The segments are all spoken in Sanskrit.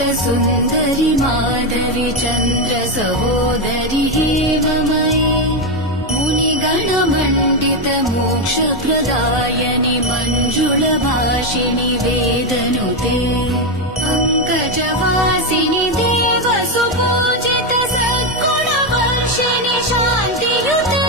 सुन्दरि माधवि चन्द्र सहोदरि हेममयि मुनिगणमण्डित मोक्षप्रदायनि मञ्जुलभाषिणि वेदनुते पङ्कजवासिनि देवसुपूजित सद्गुणवर्षिणि शान्तियुते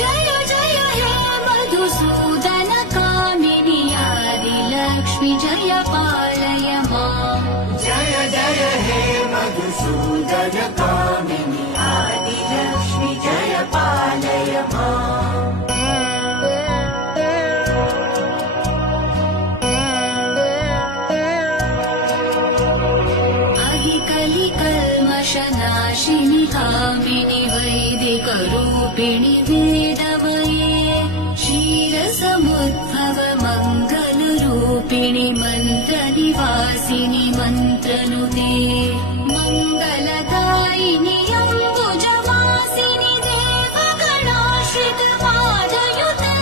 जय जय हे मधुसूदन कामिनि आदिलक्ष्मि जय पालय माम् जय जय हे मधुसूदन कामिनि आदिलक्ष्मि जय पालय माम् कलिकल्मषनाशिनि कामिनि वैदिकरूपिणि वेदमये क्षीरसमुद्भव मङ्गलरूपिणि मन्त्रनिवासिनि मन्त्रनुते मङ्गलदायिनि अम्बुजवासिनि देवगणाश्रित पादयुते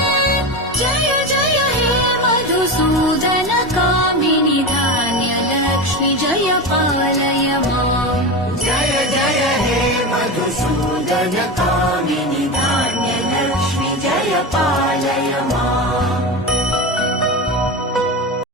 जय जय हे मधुसूदन कामिनि धान्यलक्ष्मि जय पालय माम् जय जय हे मधुसूदन कामिनि धान्यलक्ष्मि जय पालय माम्